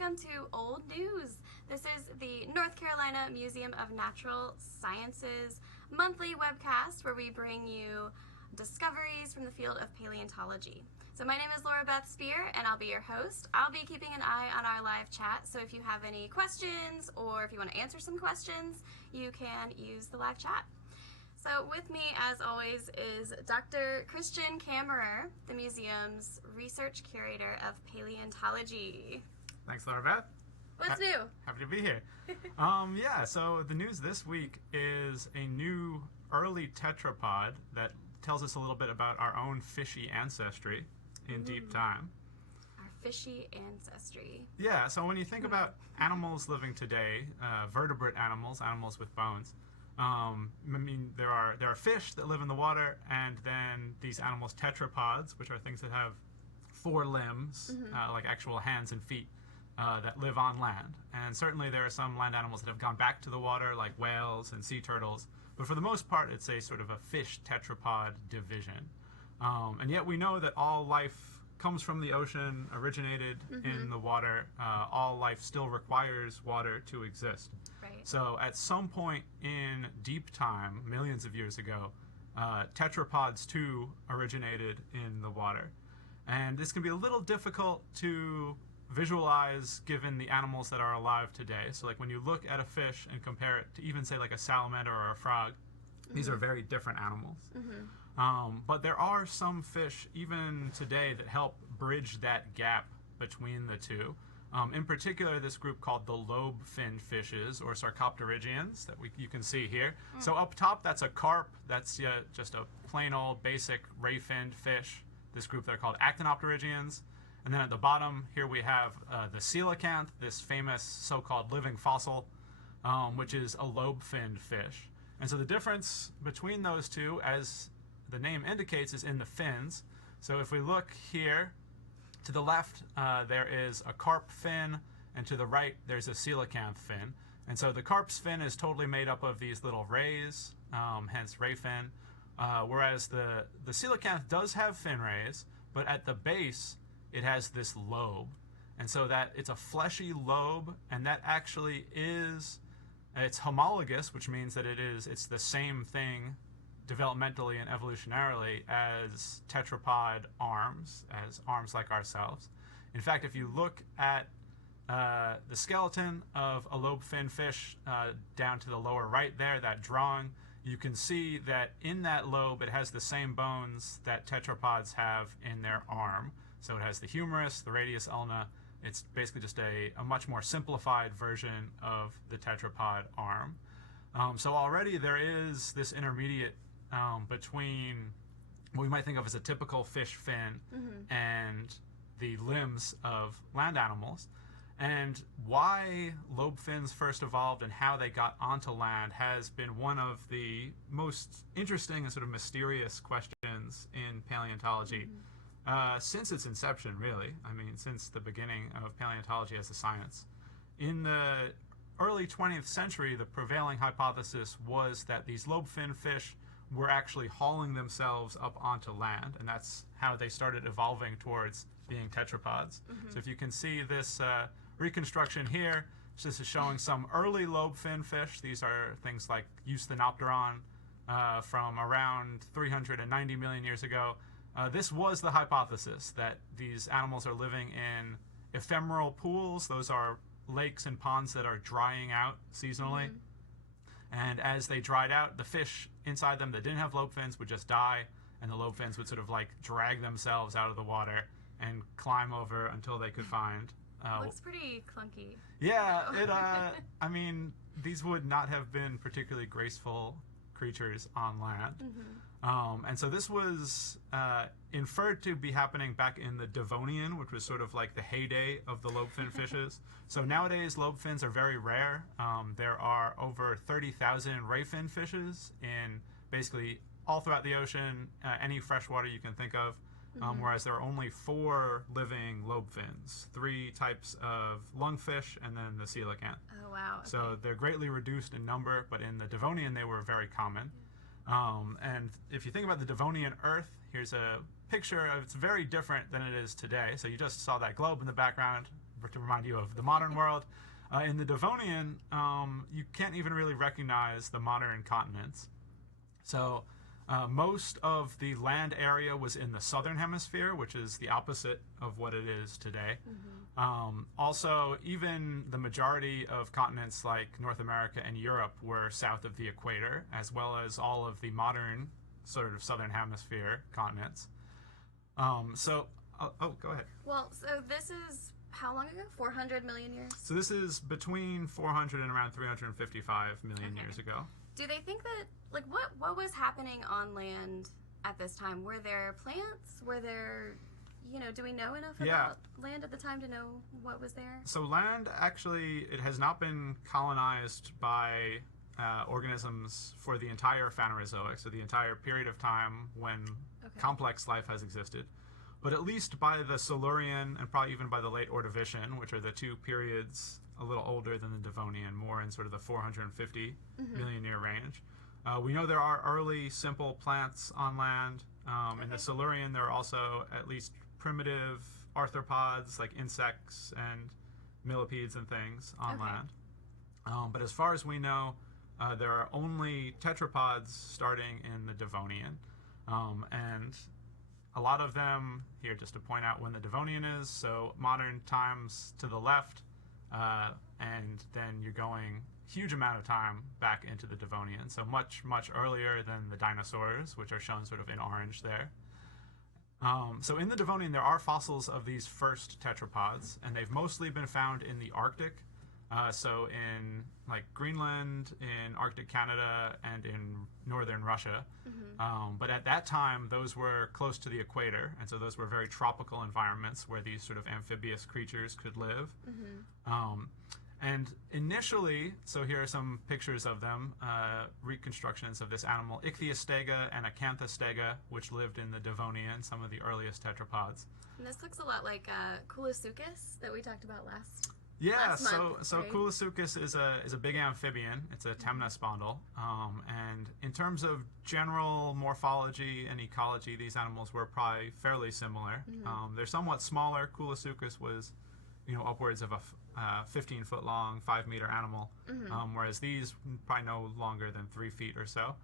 welcome to Old News. This is the North Carolina Museum of Natural Sciences monthly webcast where we bring you discoveries from the field of paleontology. So my name is Laura Beth Spear and I'll be your host. I'll be keeping an eye on our live chat, so if you have any questions or if you want to answer some questions, you can use the live chat. So with me, as always, is Dr. Christian Kammerer, the museum's research curator of paleontology. Thanks, Laura Beth. What's new? Happy to be here. So the news this week is a new early tetrapod that tells us a little bit about our own fishy ancestry in deep time. Our fishy ancestry. Yeah, so when you think about animals living today, vertebrate animals, animals with bones, there are fish that live in the water, and then these animals, tetrapods, which are things that have four limbs, like actual hands and feet, that live on land. And certainly there are some land animals that have gone back to the water, like whales and sea turtles. But for the most part, it's a sort of a fish tetrapod division. And yet we know that all life comes from the ocean, originated in the water. All life still requires water to exist. Right. So at some point in deep time, millions of years ago, tetrapods too originated in the water. And this can be a little difficult to visualize given the animals that are alive today. So like when you look at a fish and compare it to even say like a salamander or a frog, these are very different animals. But there are some fish even today that help bridge that gap between the two. In particular, this group called the lobefinned fishes, or sarcopterygians, that you can see here. So up top, that's a carp. That's just a plain old basic ray-finned fish. This group, they're called actinopterygians. And then at the bottom, here we have the coelacanth, this famous so-called living fossil, which is a lobe-finned fish. And so the difference between those two, as the name indicates, is in the fins. So if we look here, to the left, there is a carp fin, and to the right, there's a coelacanth fin. And so the carp's fin is totally made up of these little rays, hence ray fin, whereas the coelacanth does have fin rays, but at the base, it has this lobe. And so that it's a fleshy lobe, and that actually it's homologous, which means that it's the same thing developmentally and evolutionarily as tetrapod arms, as arms like ourselves. In fact, if you look at the skeleton of a lobe-finned fish down to the lower right there, that drawing, you can see that in that lobe it has the same bones that tetrapods have in their arm. So it has the humerus, the radius ulna. It's basically just a much more simplified version of the tetrapod arm. So already there is this intermediate between what we might think of as a typical fish fin and the limbs of land animals. And why lobe fins first evolved and how they got onto land has been one of the most interesting and sort of mysterious questions in paleontology since its inception, really. I mean, since the beginning of paleontology as a science. In the early 20th century, the prevailing hypothesis was that these lobe-finned fish were actually hauling themselves up onto land, and that's how they started evolving towards being tetrapods. So if you can see this reconstruction here, this is showing some early lobe-finned fish. These are things like Eusthenopteron from around 390 million years ago. This was the hypothesis, that these animals are living in ephemeral pools. Those are lakes and ponds that are drying out seasonally. And as they dried out, the fish inside them that didn't have lobe fins would just die, and the lobe fins would sort of like drag themselves out of the water and climb over until they could find. Looks pretty clunky. Yeah, I mean, these would not have been particularly graceful creatures on land. And so this was inferred to be happening back in the Devonian, which was sort of like the heyday of the lobe-finned fishes. So nowadays, lobe fins are very rare. There are over 30,000 ray-finned fishes in basically all throughout the ocean, any freshwater you can think of, whereas there are only 4 living lobe fins, 3 types of lungfish, and then the coelacanth. Oh, wow. Okay. So they're greatly reduced in number, but in the Devonian, they were very common. And if you think about the Devonian Earth, here's a picture of it's very different than it is today. So you just saw that globe in the background. to remind you of the modern world. In the Devonian, you can't even really recognize the modern continents. So most of the land area was in the southern hemisphere, which is the opposite of what it is today. Also, even the majority of continents like North America and Europe were south of the equator, as well as all of the modern sort of southern hemisphere continents. Go ahead. Well, so this is how long ago? 400 million years? So this is between 400 and around 355 million years ago. Do they think that, like, what was happening on land at this time? Were there plants? Were there, do we know enough about land at the time to know what was there? So land, actually, it has not been colonized by organisms for the entire Phanerozoic, so the entire period of time when complex life has existed. But at least by the Silurian and probably even by the late Ordovician, which are the two periods a little older than the Devonian, more in sort of the 450 million year range. We know there are early simple plants on land. In the Silurian, there are also at least primitive arthropods like insects and millipedes and things on land. But as far as we know, there are only tetrapods starting in the Devonian. And a lot of them, here just to point out when the Devonian is, so modern times to the left, and then you're going huge amount of time back into the Devonian, so much, much earlier than the dinosaurs, which are shown sort of in orange there. So in the Devonian, there are fossils of these first tetrapods, and they've mostly been found in the Arctic, so in like Greenland, in Arctic Canada, and in northern Russia. But at that time, those were close to the equator, and so those were very tropical environments where these sort of amphibious creatures could live. And initially, so here are some pictures of them, reconstructions of this animal, Ichthyostega and Acanthostega, which lived in the Devonian, some of the earliest tetrapods. And this looks a lot like Koolasuchus that we talked about last. Yeah, last month, so right? Koolasuchus is a big amphibian. It's a temnospondyle. And in terms of general morphology and ecology, these animals were probably fairly similar. They're somewhat smaller. Koolasuchus was, upwards of a 15-foot long, 5-meter animal, whereas these probably no longer than 3 feet or so.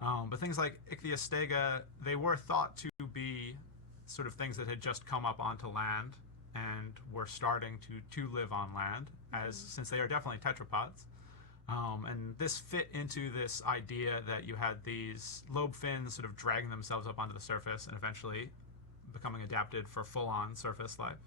But things like Ichthyostega, they were thought to be sort of things that had just come up onto land and were starting to live on land, since they are definitely tetrapods. And this fit into this idea that you had these lobe fins sort of dragging themselves up onto the surface and eventually becoming adapted for full-on surface life.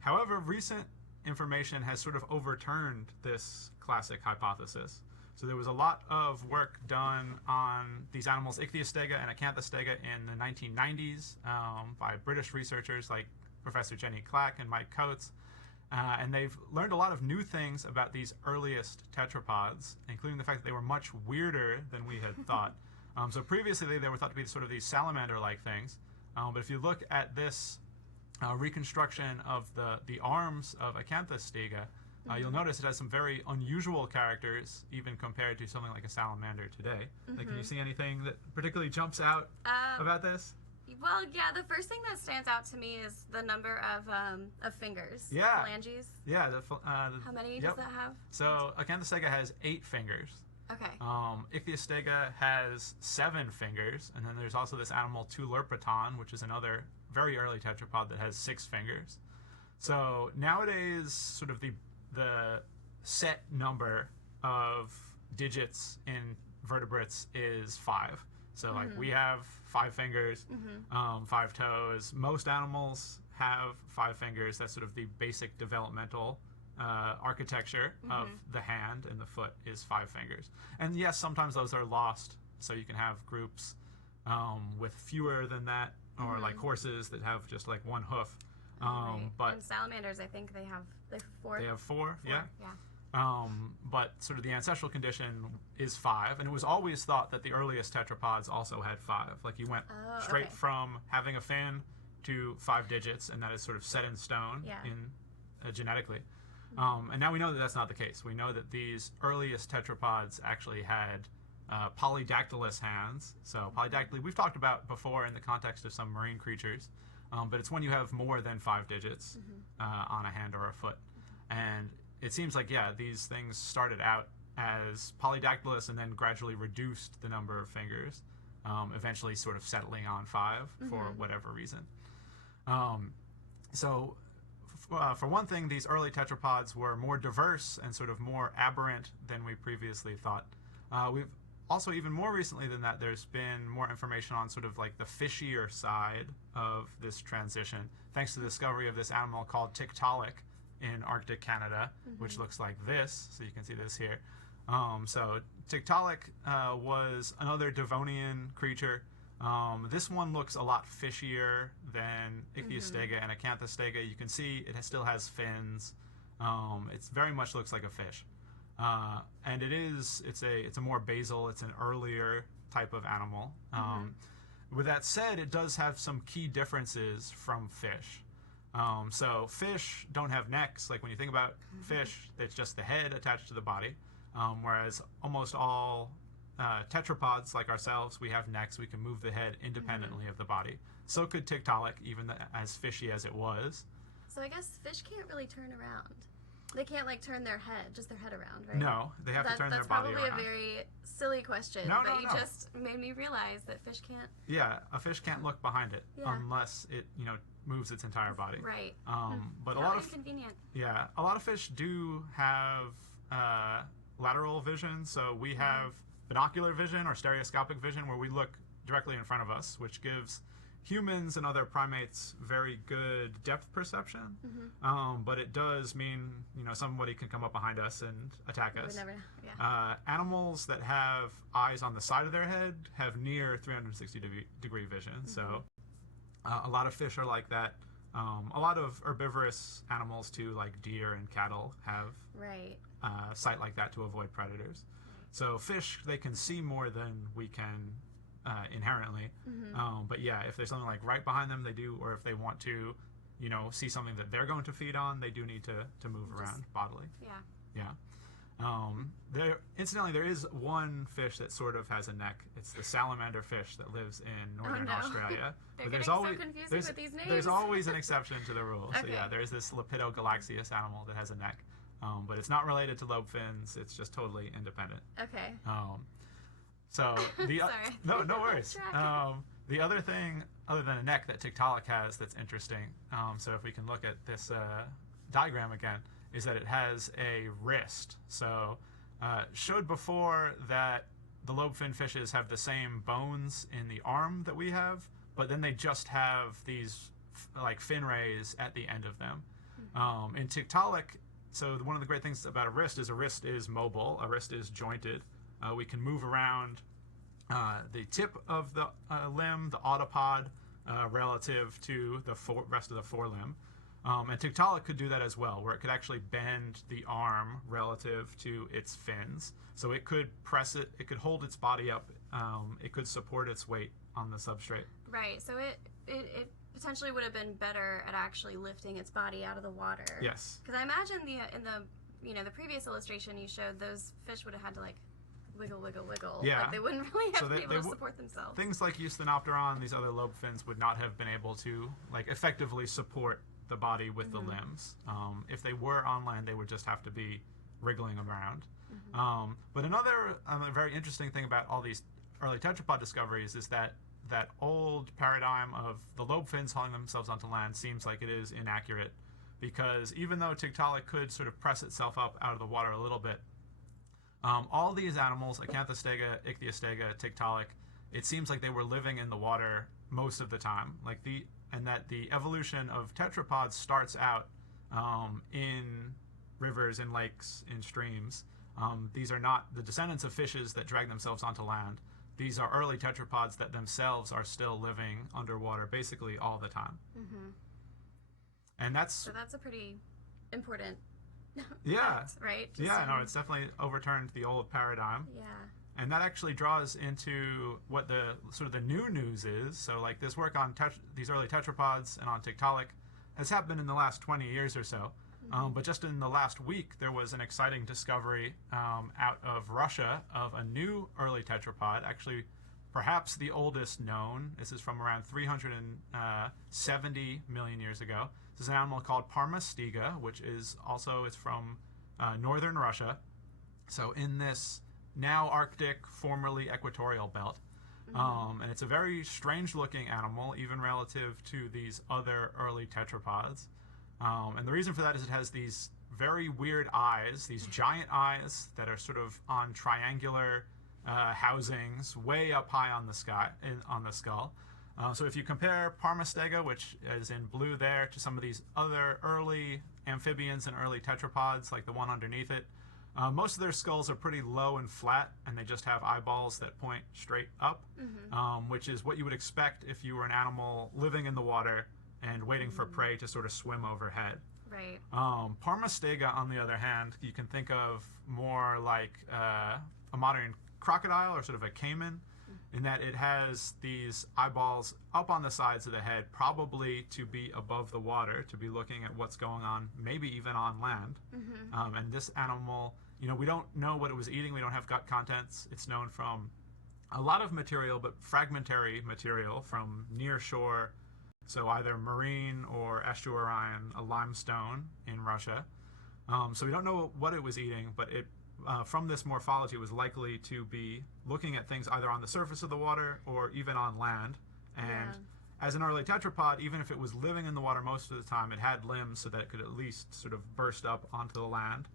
However, recent information has sort of overturned this classic hypothesis. So there was a lot of work done on these animals, Ichthyostega and Acanthostega, in the 1990s by British researchers like Professor Jenny Clack and Mike Coates. And they've learned a lot of new things about these earliest tetrapods, including the fact that they were much weirder than we had thought. So previously they were thought to be sort of these salamander-like things. But if you look at this reconstruction of the arms of Acanthostega, you'll notice it has some very unusual characters, even compared to something like a salamander today. Like, can you see anything that particularly jumps out about this? Well, yeah, the first thing that stands out to me is the number of fingers. Yeah. Phalanges. Yeah. How many does that have? So Acanthostega has 8 fingers. Okay. Ichthyostega has 7 fingers, and then there's also this animal Tulerpaton, which is another very early tetrapod that has 6 fingers. So nowadays, sort of the set number of digits in vertebrates is 5. So like we have 5 fingers, 5 toes. Most animals have 5 fingers. That's sort of the basic developmental architecture of the hand, and the foot is 5 fingers. And yes, sometimes those are lost. So you can have groups with fewer than that, or like horses that have just like 1 hoof. But and salamanders, I think they have 4. They have 4, yeah. Yeah. But sort of the ancestral condition is 5, and it was always thought that the earliest tetrapods also had 5. Like you went straight from having a fin to 5 digits, and that is sort of set in stone genetically. And now we know that that's not the case. We know that these earliest tetrapods actually had polydactylous hands. So polydactyly, we've talked about before in the context of some marine creatures. but it's when you have more than 5 digits on a hand or a foot. And it seems like, yeah, these things started out as polydactylous and then gradually reduced the number of fingers, eventually sort of settling on 5 for whatever reason. For one thing, these early tetrapods were more diverse and sort of more aberrant than we previously thought. We've also, even more recently than that, there's been more information on sort of like the fishier side of this transition, thanks to the discovery of this animal called Tiktalik in Arctic Canada, which looks like this. So you can see this here. So Tiktalik was another Devonian creature. This one looks a lot fishier than Ichthyostega and Acanthostega. You can see it still has fins. It very much looks like a fish. And it's a more basal, it's an earlier type of animal. With that said, it does have some key differences from fish. So fish don't have necks. Like when you think about fish, it's just the head attached to the body. Whereas almost all tetrapods, like ourselves, we have necks. We can move the head independently of the body. So could Tiktaalik, even as fishy as it was. So I guess fish can't really turn around. They can't like turn their head, just their head around, right? No, they have to turn their body around. That's probably a very silly question, but you just made me realize that fish can't. Yeah, a fish can't look behind it unless it, moves its entire body. Right. But How inconvenient. A lot of fish do have lateral vision. So we have binocular vision or stereoscopic vision, where we look directly in front of us, which gives humans and other primates very good depth perception, but it does mean somebody can come up behind us and attack us. Would never, yeah. Animals that have eyes on the side of their head have near 360-degree vision. So a lot of fish are like that. A lot of herbivorous animals too, like deer and cattle, have sight like that to avoid predators. So fish, they can see more than we can inherently, but yeah, if there's something like right behind them, they do, or if they want to, see something that they're going to feed on, they do need to move around bodily. Incidentally, there is one fish that sort of has a neck. It's the salamander fish that lives in northern Australia. But there's always with these names. There's always an exception to the rule. So yeah, there's this Lepidogalaxius animal that has a neck, but it's not related to lobefins. It's just totally independent. Okay. So the Sorry. No worries. The other thing, other than a neck, that Tiktaalik has that's interesting. So if we can look at this diagram again, is that it has a wrist. So showed before that the lobefinned fishes have the same bones in the arm that we have, but then they just have these like fin rays at the end of them. In Tiktaalik, so one of the great things about a wrist is mobile. A wrist is jointed. We can move around the tip of the limb, the autopod, relative to the rest of the forelimb. And Tiktaalik could do that as well, where it could actually bend the arm relative to its fins. So it could press it, it could hold its body up, it could support its weight on the substrate. Right, so it potentially would have been better at actually lifting its body out of the water. Yes. Because I imagine in the previous illustration you showed, those fish would have had to like wiggle. Yeah. Like they wouldn't really have been able to support themselves. Things like Eusthenopteron, these other lobe fins, would not have been able to like effectively support the body with the limbs. If they were on land, they would just have to be wriggling around. But another very interesting thing about all these early tetrapod discoveries is that old paradigm of the lobe fins hauling themselves onto land seems like it is inaccurate, because even though Tiktaalik could sort of press itself up out of the water a little bit, all these animals, Acanthostega, Ichthyostega, Tiktaalik, it seems like they were living in the water most of the time. And that the evolution of tetrapods starts out in rivers, in lakes, in streams. These are not the descendants of fishes that drag themselves onto land. These are early tetrapods that themselves are still living underwater basically all the time. And that's a pretty important fact, right? It's definitely overturned the old paradigm. Yeah. And that actually draws into what the sort of the new news is. So like this work on these early tetrapods and on Tiktalik has happened in the last 20 years or so. But just in the last week, there was an exciting discovery out of Russia of a new early tetrapod, actually perhaps the oldest known. This is from around 370 million years ago. This is an animal called Parmasegas, which is also, it's from northern Russia. So in this now Arctic, formerly equatorial belt. And it's a very strange looking animal, even relative to these other early tetrapods. And the reason for that is it has these very weird eyes, these giant eyes that are sort of on triangular housings way up high on the skull. So if you compare Parmasegas, which is in blue there, to some of these other early amphibians and early tetrapods, like the one underneath it, most of their skulls are pretty low and flat, and they just have eyeballs that point straight up, which is what you would expect if you were an animal living in the water and waiting for prey to sort of swim overhead. Right. Parmasegas, on the other hand, you can think of more like a modern crocodile or sort of a caiman, in that it has these eyeballs up on the sides of the head, probably to be above the water, to be looking at what's going on, maybe even on land. And this animal, you know, we don't know what it was eating. We don't have gut contents. It's known from a lot of material, but fragmentary material from near shore. So either marine or estuarine, a limestone in Russia. So we don't know what it was eating, but it, from this morphology, was likely to be looking at things either on the surface of the water or even on land. And as an early tetrapod, even if it was living in the water most of the time, it had limbs so that it could at least sort of burst up onto the land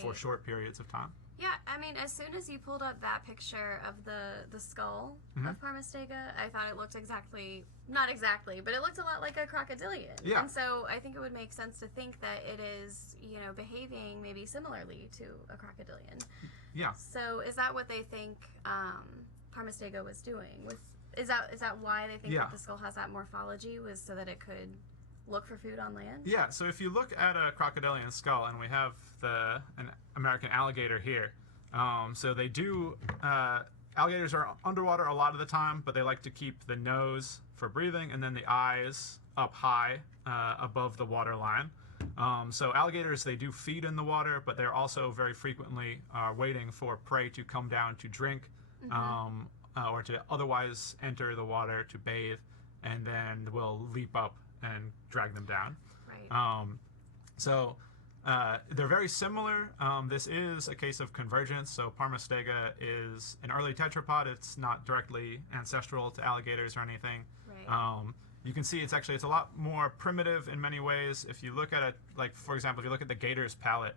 for short periods of time. Yeah, I mean, as soon as you pulled up that picture of the skull of Parmasegas, I thought it looked not exactly, but it looked a lot like a crocodilian. Yeah. And so I think it would make sense to think that it is, you know, behaving maybe similarly to a crocodilian. Yeah. So is that what they think Parmasegas was doing? Is that why they think that the skull has that morphology, was so that it could look for food on land? Yeah, so if you look at a crocodilian skull, and we have an American alligator here, so they do, alligators are underwater a lot of the time, but they like to keep the nose for breathing and then the eyes up high above the water line. So alligators, they do feed in the water, but they're also very frequently waiting for prey to come down to drink, or to otherwise enter the water to bathe, and then will leap up and drag them down. Right. So they're very similar. This is a case of convergence. So Parmasegas is an early tetrapod. It's not directly ancestral to alligators or anything. Right. You can see it's a lot more primitive in many ways. If you look at it, like for example, if you look at the gator's palate,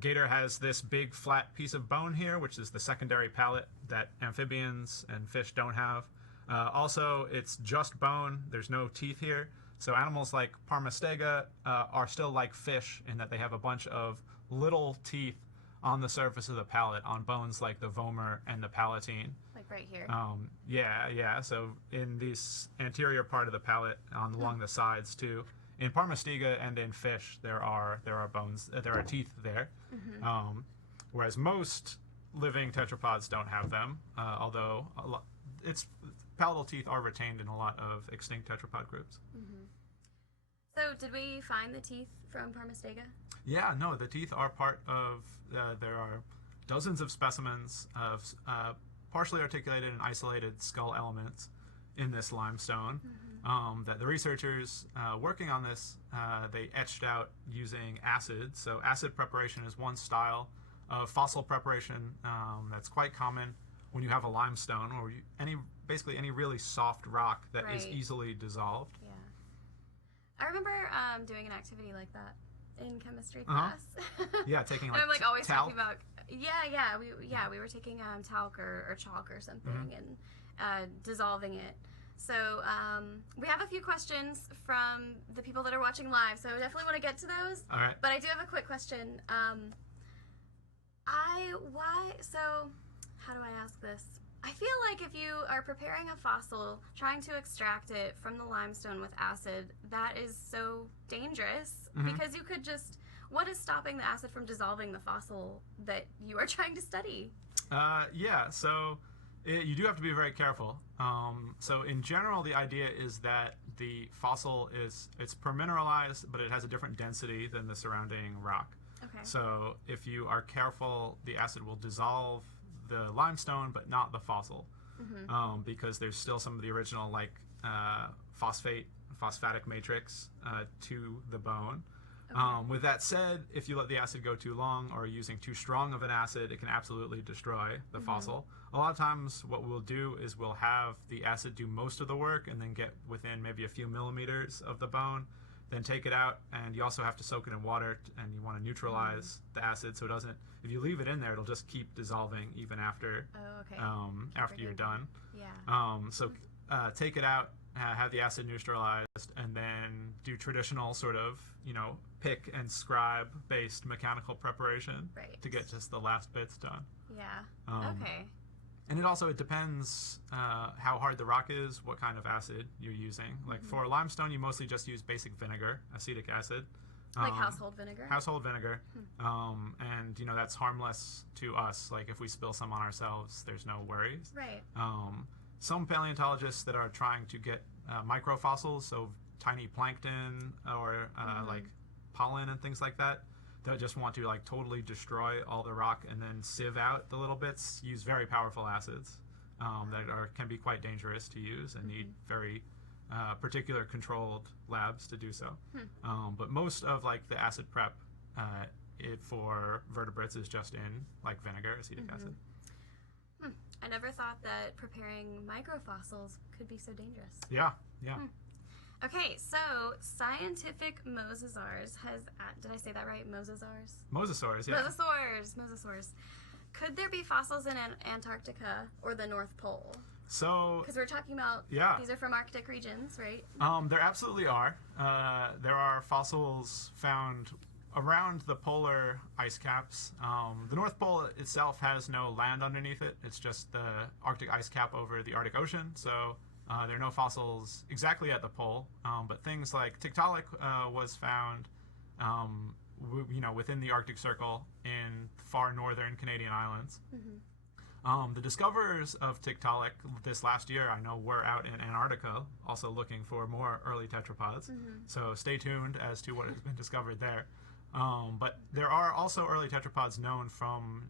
gator has this big flat piece of bone here, which is the secondary palate that amphibians and fish don't have. Also, it's just bone. There's no teeth here. So animals like Parmasegas are still like fish in that they have a bunch of little teeth on the surface of the palate, on bones like the vomer and the palatine. Like right here. Yeah. So in this anterior part of the palate, along the sides too. In Parmasegas and in fish, there are bones. There are teeth there. Whereas most living tetrapods don't have them. Although palatal teeth are retained in a lot of extinct tetrapod groups. So did we find the teeth from Parmasegas? Yeah, no, the teeth are part of, there are dozens of specimens of partially articulated and isolated skull elements in this limestone that the researchers working on this, they etched out using acid. So acid preparation is one style of fossil preparation that's quite common when you have a limestone, or basically any really soft rock that is easily dissolved. Yeah. I remember doing an activity like that in chemistry class. Yeah, taking like and I'm like always talc. talking about we were taking talc or chalk or something and dissolving it. So we have a few questions from the people that are watching live, so I definitely want to get to those. All right. But I do have a quick question. So how do I ask this? I feel like if you are preparing a fossil, trying to extract it from the limestone with acid, that is so dangerous because you could just, what is stopping the acid from dissolving the fossil that you are trying to study? So you do have to be very careful. So in general, the idea is that the fossil it's permineralized, but it has a different density than the surrounding rock. Okay. So if you are careful, the acid will dissolve the limestone, but not the fossil. because there's still some of the original like phosphatic matrix to the bone. With that said, if you let the acid go too long or using too strong of an acid, it can absolutely destroy the fossil. A lot of times what we'll do is we'll have the acid do most of the work and then get within maybe a few millimeters of the bone, then take it out, and you also have to soak it in water, and you want to neutralize the acid so it doesn't, if you leave it in there, it'll just keep dissolving even after after you're done. Take it out, have the acid neutralized, and then do traditional sort of, pick and scribe based mechanical preparation to get just the last bits done. And it depends how hard the rock is, what kind of acid you're using. Like for limestone, you mostly just use basic vinegar, acetic acid. Like household vinegar? Household vinegar. And, that's harmless to us. Like if we spill some on ourselves, there's no worries. Right. Some paleontologists that are trying to get microfossils, so tiny plankton or like pollen and things like that, that just want to like totally destroy all the rock and then sieve out the little bits, use very powerful acids that can be quite dangerous to use and need very particular controlled labs to do so. But most of like the acid prep for vertebrates is just in like vinegar, acetic acid. I never thought that preparing microfossils could be so dangerous. Yeah. Okay, so Scientific Mosasaurs has, did I say that right? Mosasaurs? Mosasaurs, yeah. Mosasaurs. Could there be fossils in Antarctica or the North Pole? So, because we're talking about, these are from Arctic regions, right? There absolutely are. There are fossils found around the polar ice caps. The North Pole itself has no land underneath it. It's just the Arctic ice cap over the Arctic Ocean. So there are no fossils exactly at the pole. But things like Tiktalik was found, within the Arctic Circle in far northern Canadian islands. The discoverers of Tiktalik this last year, I know, were out in Antarctica also looking for more early tetrapods. So stay tuned as to what has been discovered there. But there are also early tetrapods known from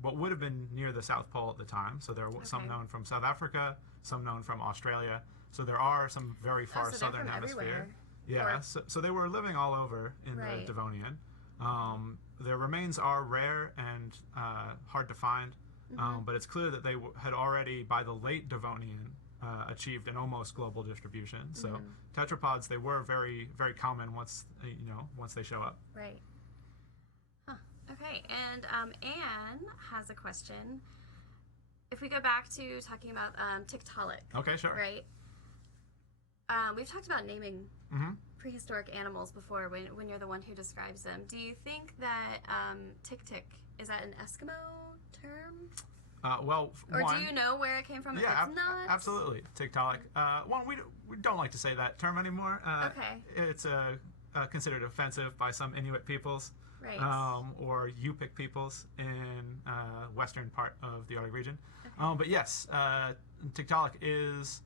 what would have been near the South Pole at the time. So there are some known from South Africa, some known from Australia. So there are some very far southern hemisphere. Yeah, so they were living all over in the Devonian. Their remains are rare and hard to find, but it's clear that they had already, by the late Devonian, achieved an almost global distribution. So tetrapods, they were very, very common once they show up. Right. Okay, and Anne has a question. If we go back to talking about Tiktalik. Okay, sure. Right. We've talked about naming prehistoric animals before when you're the one who describes them. Do you think that Tiktik, is that an Eskimo term? Do you know where it came from? Yeah, if it's not? Absolutely. Tiktalik. We don't like to say that term anymore. It's considered offensive by some Inuit peoples, or Yupik peoples in western part of the Arctic region. But yes, Tiktalik is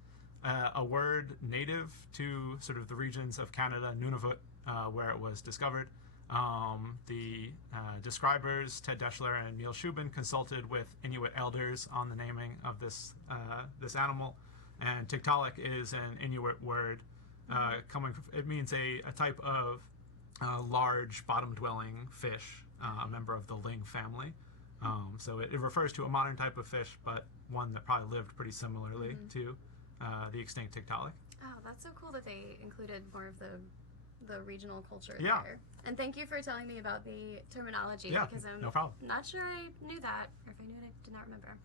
a word native to sort of the regions of Canada, Nunavut, where it was discovered. The describers, Ted Deschler and Neil Shubin, consulted with Inuit elders on the naming of this animal, and Tiktalik is an Inuit word it means a type of large bottom-dwelling fish, a member of the ling family. So it refers to a modern type of fish, but one that probably lived pretty similarly to the extinct Tiktalik. Oh, that's so cool that they included more of the regional culture Yeah. there. And thank you for telling me about the terminology, Yeah, because I'm no problem. not sure I knew that, or if I knew it, I did not remember.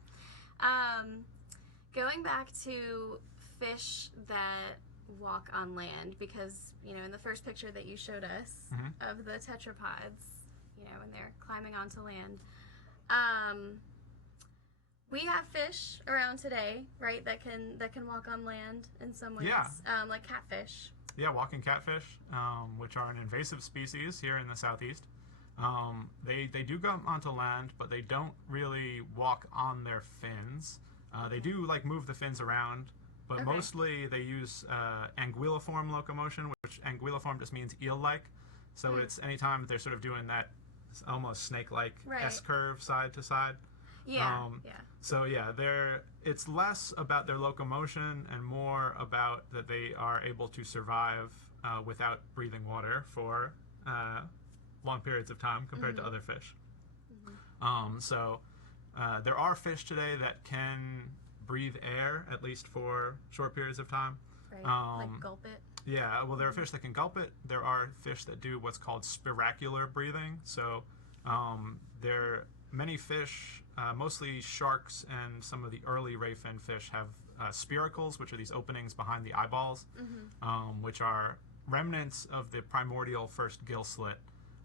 Going back to fish that walk on land, because, in the first picture that you showed us of the tetrapods, when they're climbing onto land, we have fish around today, right, that can walk on land in some ways, like catfish. Yeah, walking catfish, which are an invasive species here in the southeast. They do go onto land, but they don't really walk on their fins. They do move the fins around, but mostly they use anguilliform locomotion, which anguilliform just means eel-like. So it's anytime they're sort of doing that almost snake-like S-curve side to side. Yeah, yeah. So yeah, it's less about their locomotion and more about that they are able to survive without breathing water for long periods of time compared to other fish. So there are fish today that can breathe air, at least for short periods of time. Right, like gulp it. Yeah, well, there are fish that can gulp it. There are fish that do what's called spiracular breathing. So many fish, mostly sharks and some of the early ray-finned fish, have spiracles, which are these openings behind the eyeballs, which are remnants of the primordial first gill slit.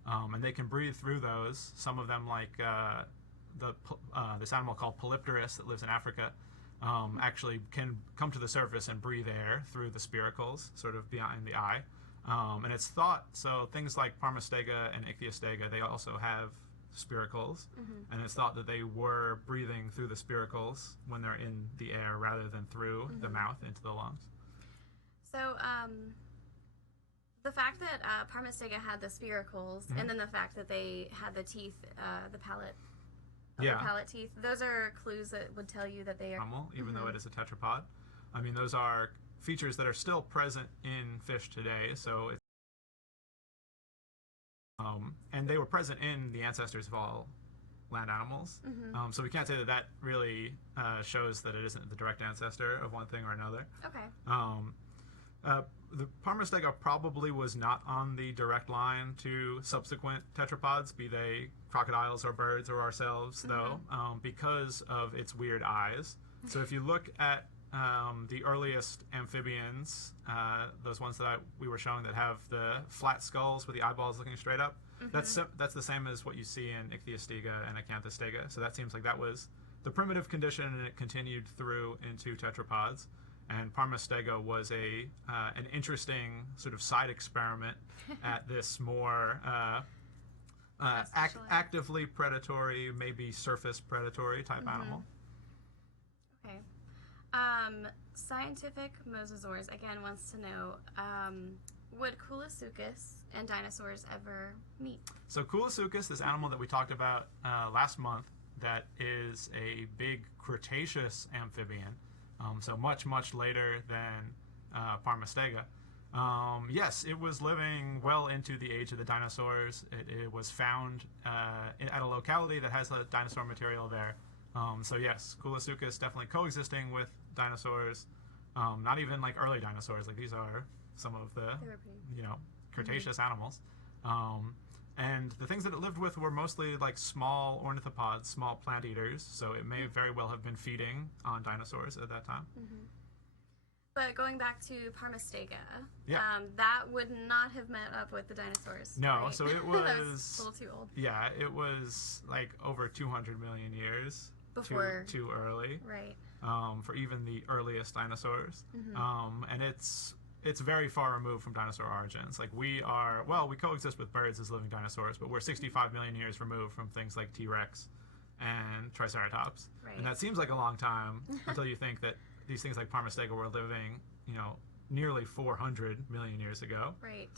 And they can breathe through those. Some of them, like this animal called Polypterus that lives in Africa, actually can come to the surface and breathe air through the spiracles, sort of behind the eye. And it's thought, so things like Parmasega and Ichthyostega, they also have spiracles, and it's thought that they were breathing through the spiracles when they're in the air rather than through the mouth into the lungs. So, the fact that Parmasega had the spiracles, and then the fact that they had the teeth, the palate teeth, those are clues that would tell you that they are animal, even though it is a tetrapod. I mean, those are features that are still present in fish today. So it's and they were present in the ancestors of all land animals. So we can't say that really shows that it isn't the direct ancestor of one thing or another. Okay. The Parmasega probably was not on the direct line to subsequent tetrapods, be they crocodiles or birds or ourselves, though, because of its weird eyes. So if you look at the earliest amphibians, those ones that we were showing that have the flat skulls with the eyeballs looking straight up, that's the same as what you see in Ichthyostega and Acanthostega. So that seems like that was the primitive condition, and it continued through into tetrapods. And Parmasega was an interesting sort of side experiment at this more actively predatory, maybe surface predatory type animal. Okay. Scientific Mosasaurs again wants to know, would Koolasuchus and dinosaurs ever meet? So Koolasuchus, this animal that we talked about last month, that is a big Cretaceous amphibian, so much later than Parmasega. Yes, it was living well into the age of the dinosaurs. It was found at a locality that has a dinosaur material there. So yes, Koolasuchus definitely coexisting with dinosaurs. Not even like early dinosaurs. Like these are some of the Cretaceous animals. And the things that it lived with were mostly like small ornithopods, small plant eaters. So it may very well have been feeding on dinosaurs at that time. But going back to Parmasega, that would not have met up with the dinosaurs. No, right? so it That was was a little too old. Yeah, it was like over 200 million years Before. too early. Right. For even the earliest dinosaurs. And it's very far removed from dinosaur origins. Like we coexist with birds as living dinosaurs, but we're 65 million years removed from things like T-Rex and Triceratops. Right. And that seems like a long time until you think that these things like Parmasega were living, nearly 400 million years ago. Right.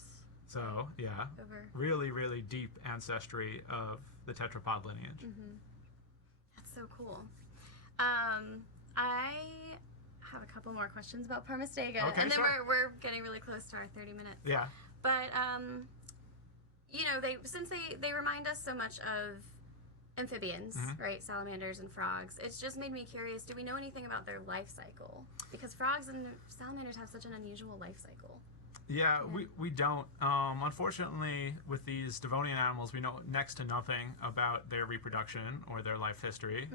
So, yeah, really, really deep ancestry of the tetrapod lineage. That's so cool. I have a couple more questions about Parmasega, Okay, and then sure. we're getting really close to our 30 minutes. Yeah. But since they remind us so much of amphibians, right? Salamanders and frogs. It's just made me curious. Do we know anything about their life cycle? Because frogs and salamanders have such an unusual life cycle. Yeah, we don't. Unfortunately, with these Devonian animals, we know next to nothing about their reproduction or their life history.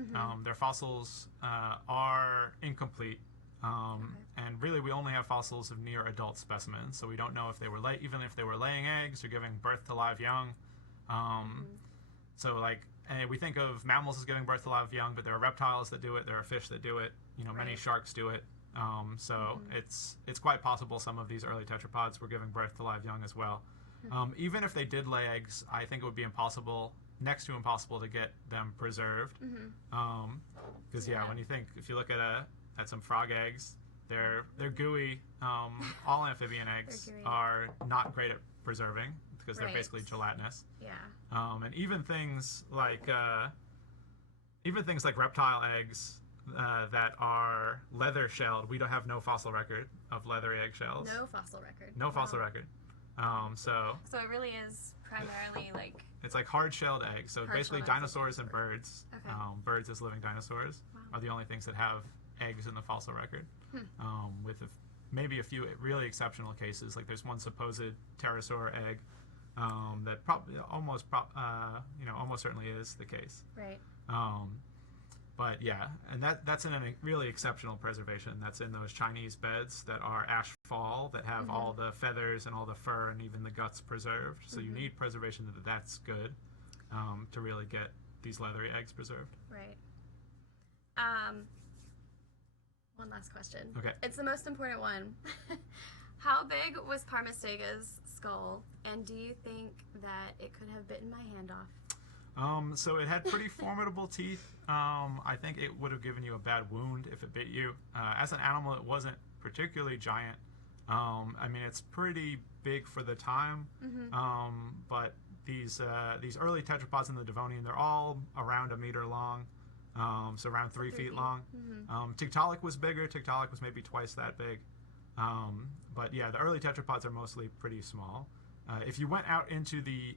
Their fossils are incomplete. And really, we only have fossils of near adult specimens, so we don't know if they were even if they were laying eggs or giving birth to live young. So, we think of mammals as giving birth to live young, but there are reptiles that do it. There are fish that do it. Many sharks do it. It's quite possible some of these early tetrapods were giving birth to live young as well. Even if they did lay eggs, I think it would be next to impossible to get them preserved. Because when if you look at some frog eggs, they're gooey. All amphibian eggs are not great at preserving because they're basically gelatinous. Yeah. And even things like even things like reptile eggs that are leather-shelled. We don't have no fossil record of leathery eggshells. No fossil record. No fossil record. So it really is primarily like... It's like hard-shelled eggs. So basically dinosaurs and birds, Okay. Birds as living dinosaurs, Wow. are the only things that have eggs in the fossil record. With maybe a few really exceptional cases. Like there's one supposed pterosaur egg that probably almost certainly is the case. Right. But yeah, and that's in a really exceptional preservation. That's in those Chinese beds that are ash fall, that have all the feathers and all the fur and even the guts preserved. So you need preservation that's good to really get these leathery eggs preserved. Right. One last question. Okay. It's the most important one. How big was Parmasegas' skull, and do you think that it could have bitten my hand off? So it had pretty formidable teeth. I think it would have given you a bad wound if it bit you. As an animal, it wasn't particularly giant. I mean, it's pretty big for the time. But these early tetrapods in the Devonian, they're all around a meter long, so around 3 feet long. Tiktalik was bigger. Tiktalik was maybe twice that big. But yeah, the early tetrapods are mostly pretty small. If you went out into the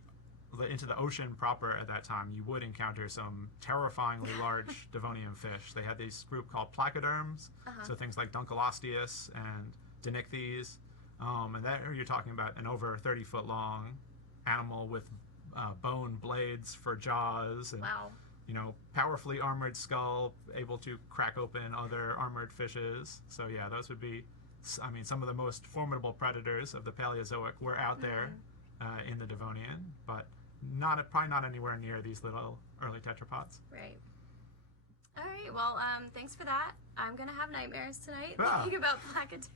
ocean proper at that time, you would encounter some terrifyingly large Devonian fish. They had this group called placoderms, so things like Dunkleosteus and Dinichthyes, and there you're talking about an over 30-foot long animal with bone blades for jaws, and powerfully armored skull, able to crack open other armored fishes. So yeah, those would be, I mean, some of the most formidable predators of the Paleozoic were out there in the Devonian, but probably not anywhere near these little early tetrapods. Right. All right. Well, thanks for that. I'm gonna have nightmares tonight Ah. thinking about placoderms.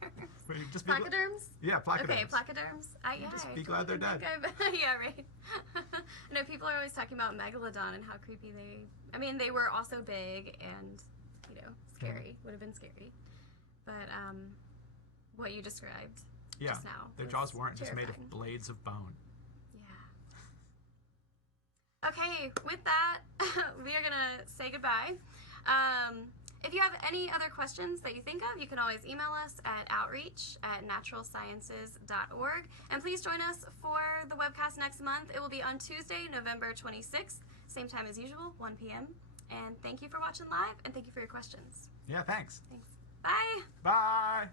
Just Placoderms? Yeah, placoderms. Okay, placoderms. Just be glad they're dead. Yeah, right. I know people are always talking about megalodon and how creepy they were also big and, scary. Would have been scary. But what you described just now. Their was jaws weren't terrifying. just made of blades of bone. Yeah. Okay, with that, we are gonna say goodbye. If you have any other questions that you think of, you can always email us at outreach@naturalsciences.org. And please join us for the webcast next month. It will be on Tuesday, November 26th, same time as usual, 1 p.m. And thank you for watching live, and thank you for your questions. Yeah, thanks. Thanks. Bye. Bye.